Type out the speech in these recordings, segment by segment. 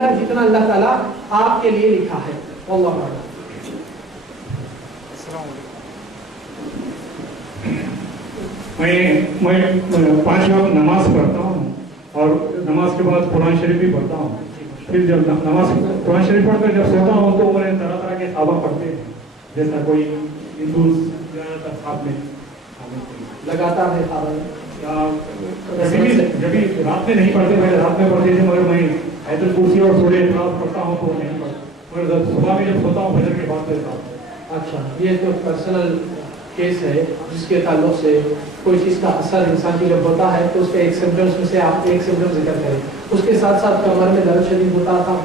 جتنا اللہ تعالیٰ آپ کے لیے لکھا ہے. واللہ اعلم. میں 5 وقت نماز پڑھتا ہوں اور نماز کے بعد قرآن شریف بھی پڑھتا ہوں. پھر جب قرآن شریف پڑھ کر جب سوتا ہوں تو میں طرح طرح کے خواب پڑھتے ہیں، جیسا کوئی ہندو خواب میں لگاتار ہے خواب. جبھی رات میں نہیں پڑھتے، میں رات میں پڑھتے تھے، مگر میں آیت الکرسی اور سورہ اخلاص پڑھتا ہوں تو نہیں پڑھتا، مگر صبح میں جب سوتا ہوں فجر کے بعد پڑھتا ہوں. اچھا، یہ تو پرسنل کیس ہے جس کے تعلق سے کوئی چیز کا اثر انسان کی جب ہوتا ہے تو اس کے ایک سمٹمس میں سے آپ ایک سمٹم ذکر کریں. اس کے ساتھ ساتھ کمر میں درد شدید ہوتا تھا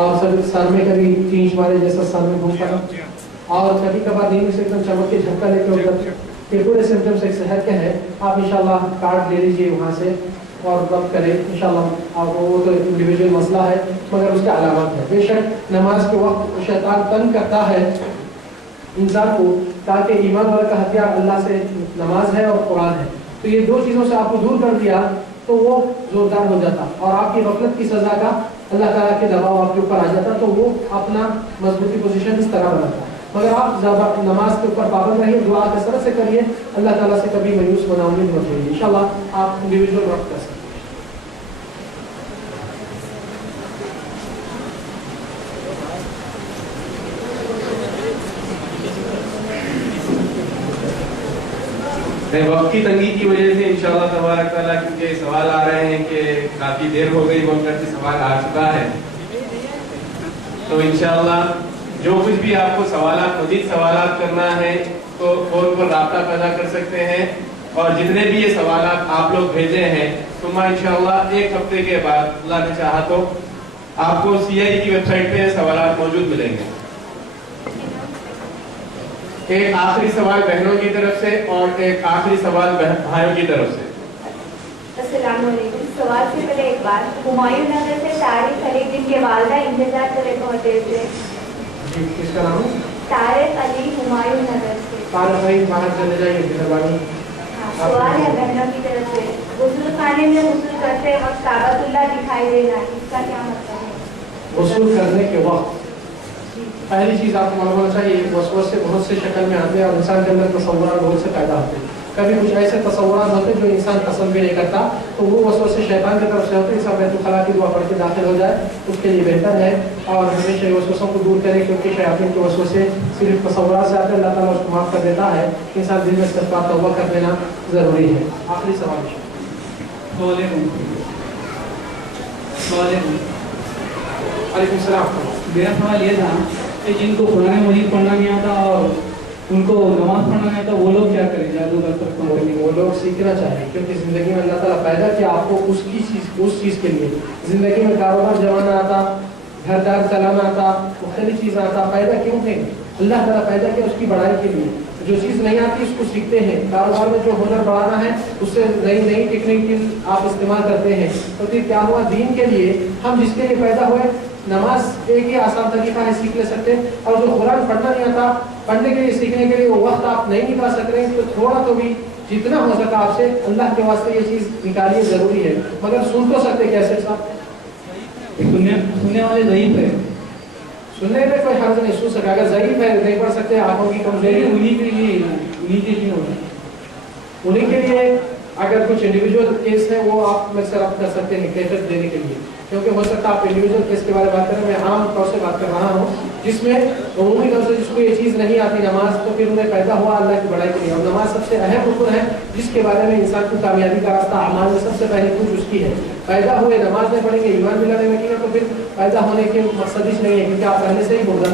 اور سر میں کبھی تینچ مارے جیسا سر میں گھوم پڑا اور کبھی کبھار نیند سے ایک دم چمک کے جھٹکا لے کے اٹھا. یہ پورے سمٹمس ایک صحت کے ہیں. آپ انشاءاللہ کارڈ لے لیجیے وہاں سے اور ضبط کریں انشاءاللہ. آپ وہ تو انڈیویجول مسئلہ ہے مگر اس کے علامات ہیں. بے شک نماز کے وقت شیطان تنگ کرتا ہے انسان کو، تاکہ ایمان والے کا ہتھیار اللہ سے نماز ہے اور قرآن ہے. تو یہ دو چیزوں سے آپ کو دور کر دیا تو وہ زوردار ہو جاتا اور آپ کی غفلت کی سزا کا اللہ تعالیٰ کے دباؤ آپ کے اوپر آ جاتا تو وہ اپنا مضبوطی پوزیشن اس طرح بناتا. مگر آپ نماز کے اوپر پابند رہیے، دعا کثرت سے کریے، اللہ تعالیٰ سے کبھی مایوس ہونا امید مت ہوئیے. انشاءاللہ آپ انڈیویجول وقت کر سکتے ہیں. وقت کی تنگی کی وجہ سے انشاءاللہ تبارک تعالیٰ کیونکہ سوال آ رہے ہیں کہ کافی دیر ہو گئی بول کر کے سوال آ چکا ہے، تو انشاءاللہ جو کچھ بھی آپ کو سوالات مزید سوالات کرنا ہے تو فون پر رابطہ پیدا کر سکتے ہیں. اور جتنے بھی یہ سوالات آپ لوگ بھیجے ہیں ثم انشاءاللہ ایک ہفتے کے بعد اللہ نے چاہا تو آپ کو CI کی ویب سائٹ پہ سوالات موجود ملیں گے. ایک آخری سوال بہنوں کی طرف سے اور ایک آخری سوال بھائیوں کی طرف سے. السلام علیکم. سوال سے پہلے ایک بات، ہمایوں نگر سے طارق علی جن کے والدہ انتظار کرے بہت دیر سے. کس کا نام ہے؟ طارق علی ہمایوں نگر سے. طارق بھائی باہر چلے جائیے مہربانی. سوال ہے بہنوں کی طرف سے، غسل خانے میں غسل کرتے وقت کعبۃ اللہ دکھائی دینا، اس کا کیا مطلب ہے؟ غسل کرنے کے وقت پہلی چیز آپ کو معلوم ہونا چاہیے وسوسے بہت سے شکل میں آتے ہیں اور انسان کے اندر تصورات بہت سے پیدا ہوتے ہیں. کبھی کچھ ایسے تصورات ہوتے ہیں جو انسان پسند بھی نہیں کرتا تو وہ وسوسے شیطان کی طرف سے ہوتے ہیں. انسان بیت الخلاء کی دعا پڑھ کے داخل ہو جائے اس کے لیے بہتر ہے اور ہمیشہ وسوسوں کو دور کرے، کیونکہ شیاطین کے وسوسے صرف تصورات سے آتے ہیں. اللہ تعالیٰ اس کو معاف کر دیتا ہے. انسان دل میں استغفار توبہ کر لینا ضروری ہے. آخری سوال. وعلیکم السلام. میرا سوال یہ تھا کہ جن کو قرآن مجید پڑھنا نہیں آتا اور ان کو نماز پڑھنا نہیں آتا وہ لوگ کیا کریں؟ جادوگر وہ لوگ سیکھنا چاہیے کیونکہ زندگی میں اللہ تعالیٰ پیدا کیا آپ کو اس چیز کے لیے. زندگی میں کاروبار جمانا آتا، گھر دار چلانا آتا، مختلف چیز آتا، پیدا کیوں ہے؟ اللہ تعالیٰ پیدا کیا اس کی بڑائی کے لیے. جو چیز نہیں آتی اس کو سیکھتے ہیں. کاروبار میں جو ہنر بڑھانا ہے اس سے نئی ٹیکنیک آپ استعمال کرتے ہیں. تو پھر کیا ہوا؟ دین کے لیے ہم جس کے لیے پیدا ہوئے، نماز ایک ہی آسان طریقہ ہے سیکھ لے سکتے. اور جو قرآن پڑھنا نہیں آتا، پڑھنے کے لیے سیکھنے کے لیے وہ وقت آپ نہیں نکال سک رہے ہیں تو تھوڑا تو بھی جتنا ہو سکا آپ سے اللہ کے واسطے یہ چیز نکالیے، ضروری ہے. مگر سن تو سکتے کیسے صاحب؟ سننے والے ضعیف ہے، سننے میں کوئی حرج نہیں، سن سکا. اگر ضعیف ہے نہیں پڑھ سکتے، آنکھوں کی کمزوری، انہیں کے لیے اگر کچھ انڈیویجول کیس ہے وہ آپ میں سے رابطہ کر سکتے ہیں کیفیت دینے کے لیے. کیونکہ ہو سکتا ہے آپ انڈیویجول کیس کے بارے میں بات کریں، میں عام طور سے بات کر رہا ہوں جس میں عمومی طور سے جس کو یہ چیز نہیں آتی نماز، تو پھر انہیں پیدا ہوا اللہ کی بڑائی کے لیے. اور نماز سب سے اہم رکن ہے جس کے بارے میں انسان کو کامیابی کا راستہ اعمال میں سب سے پہلی پوچھ اس کی ہے. پیدا ہوئے نماز نہیں پڑھیں گے، ایمان بھی لانے میں تو پھر پیدا ہونے کے مقصد ہی نہیں ہے، کیونکہ آپ پہلے سے ہی بردر.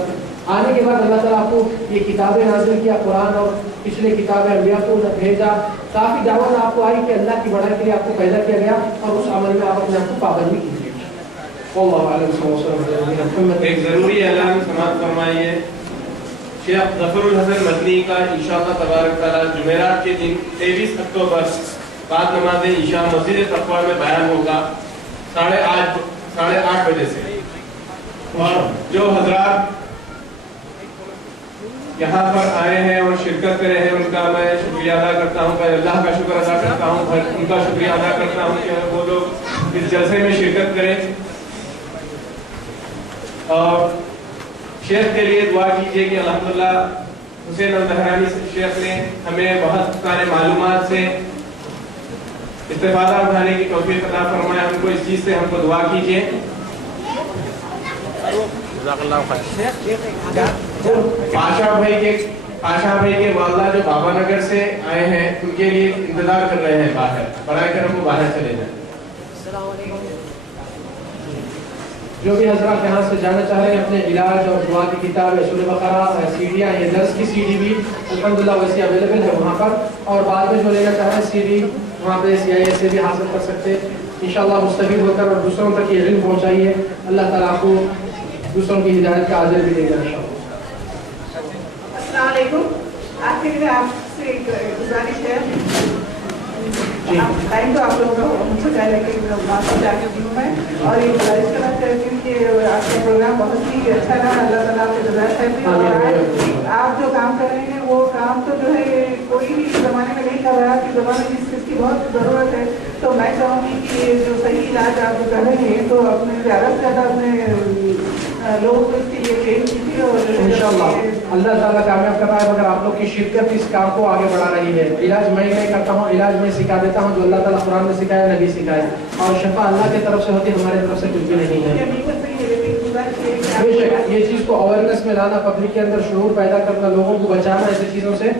آنے کے بعد اللہ تعالیٰ آپ کو یہ کتابیں نازل کیا، قرآن اور پچھلے کتابیں انبیاء کو بھیجا، کافی دعوت آپ کو آئی کہ اللہ کی بڑائی کے لیے آپ کو پیدا کیا گیا اور اس عمل میں آپ اپنے آپ کو پابند بھی کیجیے. ایک ضروری اعلان سماعت فرمائیے. شیخ ظفر الحسن مدنی کا انشاءاللہ تبارک تعالیٰ جمعرات کے دن 23 اکتوبر بعد نماز عشاء مسجد تقویٰ میں بیان ہوگا 8:30 بجے سے. اور جو حضرات یہاں پر آئے ہیں اور شرکت کرے ہیں ان کا میں شکریہ ادا کرتا ہوں. پہلے اللہ کا شکر ادا کرتا ہوں، پھر ان کا شکریہ ادا کرتا ہوں کہ وہ لوگ اس جلسے میں شرکت کریں. اور شیخ کے لیے دعا کیجیے کہ الحمدللہ حسین الدہرانی شیخ نے ہمیں بہت سارے معلومات سے استفادہ اٹھانے کی توفیق عطا فرمائے. ہم کو اس چیز سے ہم کو دعا کیجیے. پاشا بھائی کے والدہ جو بابا نگر سے آئے ہیں ان کے لیے انتظار کر رہے ہیں باہر. برائے کرم وہ باہر چلے جائیں. جو بھی حضرات یہاں سے جانا چاہ رہے ہیں اپنے علاج اور دعا کی کتاب سورہ بقرہ سی ڈیاں یہ درس کی سی ڈی بھی الحمدللہ ویسے اویلیبل ہے وہاں پر. اور بعد میں جو لینا چاہ رہے ہیں سی ڈی وہاں پہ CIA سے بھی حاصل کر سکتے ہیں. انشاءاللہ مستفید ہو کر اور دوسروں تک یہ علم پہنچائیے. اللہ تعالیٰ آپ کو دوسروں کی ہدایت کا اجر بھی دے گا انشاءاللہ. السلام علیکم. آخر میں آپ سے ایک گزارش ہے. ٹائم تو آپ لوگوں کا مجھ سے پہلے کہ بات جا چکی ہوں میں اور یہ گزارش کرنا چاہتی ہوں کہ آپ کا پروگرام بہت ہی اچھا رہا. اللہ تعالیٰ آپ سے گزارش کرتی ہوں. اور آپ جو کام کر رہے ہیں وہ کام تو جو ہے کوئی بھی زمانے میں نہیں کر رہا کہ زمانے میں جس کی بہت ضرورت ہے. تو میں چاہوں گی کہ جو صحیح علاج آپ جو کر رہے ہیں تو اپنے زیادہ سے زیادہ اپنے لوگوں کو اس کے لیے ٹرین کیجیے. اور انشاءاللہ اللہ تعالیٰ کامیاب کر رہا ہے مگر آپ لوگ کی شرکت اس کام کو آگے بڑھا رہی ہے. علاج میں نہیں کرتا ہوں, علاج میں سکھا دیتا ہوں جو اللہ تعالیٰ قرآن میں سکھایا نبی سکھایا. اور شفا اللہ کی طرف سے ہوتی ہے, ہماری طرف سے کچھ بھی نہیں ہے. بے شک یہ چیز کو اویئرنیس میں لانا, پبلک کے اندر شعور پیدا کرنا, لوگوں کو بچانا ایسی چیزوں سے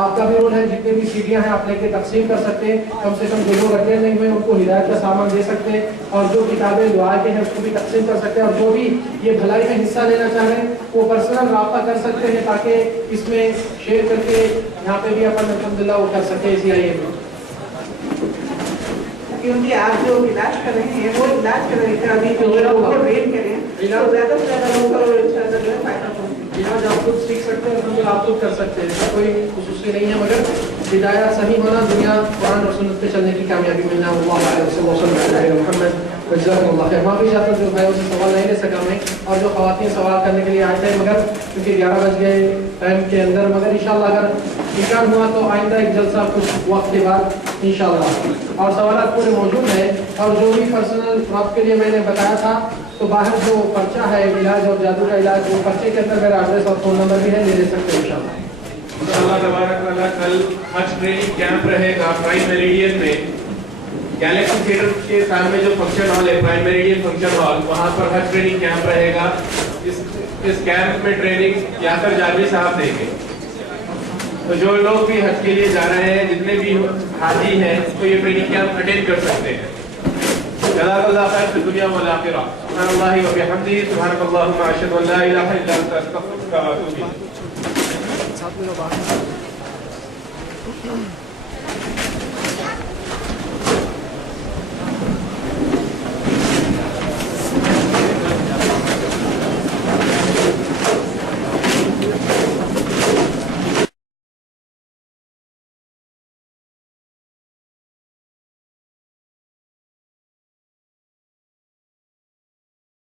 آپ کا بھی رول ہے. جتنے بھی سیڑھیاں ہیں آپ لے کے تقسیم کر سکتے ہیں. کم سے کم جو لوگ اکیلے نہیں ہوئے ان کو ہدایت کا سامان دے سکتے ہیں. اور جو کتابیں دعا کے ہیں اس کو بھی تقسیم کر سکتے ہیں. اور جو بھی یہ بھلائی میں حصہ لینا چاہ رہے ہیں وہ پرسنل رابطہ کر سکتے ہیں تاکہ اس میں شیئر کر کے یہاں پہ بھی اپن الحمدللہ وہ کر سکتے ہیں. CIA میں کیونکہ آپ جو علاج کر رہے ہیں وہ علاج کر رہے ہیں ابھی جو لوگوں کو ٹرین کریں زیادہ سے زیادہ لوگوں کو فائدہ پہنچے. علاج آپ خود سیکھ سکتے ہیں, آپ خود کر سکتے ہیں. کوئی خصوصی نہیں ہے مگر ہدایات صحیح ہونا, دنیا قرآن اور سنت پہ چلنے کی کامیابی ملنا. اللہ علیہ وسلم محمد جزاکم اللہ خیر. معافی چاہتا ہوں جو بھائی سے سوال نہیں لے سکا میں اور جو خواتین سوال کرنے کے لیے آئے تھے مگر کیونکہ 11 بج گئے ٹائم کے اندر. مگر انشاءاللہ اگر امکان ہوا تو آئندہ ایک جلسہ کچھ وقت کے بعد انشاءاللہ. اور سوالات پورے موجود ہیں. اور جو بھی پرسنل آپ کے لیے میں نے بتایا تھا تو باہر جو پرچہ ہے علاج اور جادو کا علاج وہ پرچے کے اندر میرا ایڈریس اور فون نمبر بھی ہے, لے سکتے ہیں انشاءاللہ. انشاءاللہ تبارک تعالیٰ کل حج ٹریننگ کیمپ رہے گا پرائم میریڈین میں, گیلیکسی تھیٹر کے سامنے جو فنکشن ہال ہے پرائم میریڈین فنکشن ہال, وہاں پر حج ٹریننگ کیمپ رہے گا. اس کیمپ میں ٹریننگ یاسر جاوی صاحب دیں گے. تو جو لوگ بھی حج کے لیے جا رہے ہیں, جتنے بھی حاجی ہیں تو یہ ٹریننگ کیمپ اٹینڈ کر سکتے ہیں. جزاک اللہ خیر فی الدنیا والآخرہ. سبحان اللہ و بحمدہ, سبحانک اللہم اشہد ان لا الہ الا انت استغفرک و اتوب الیک.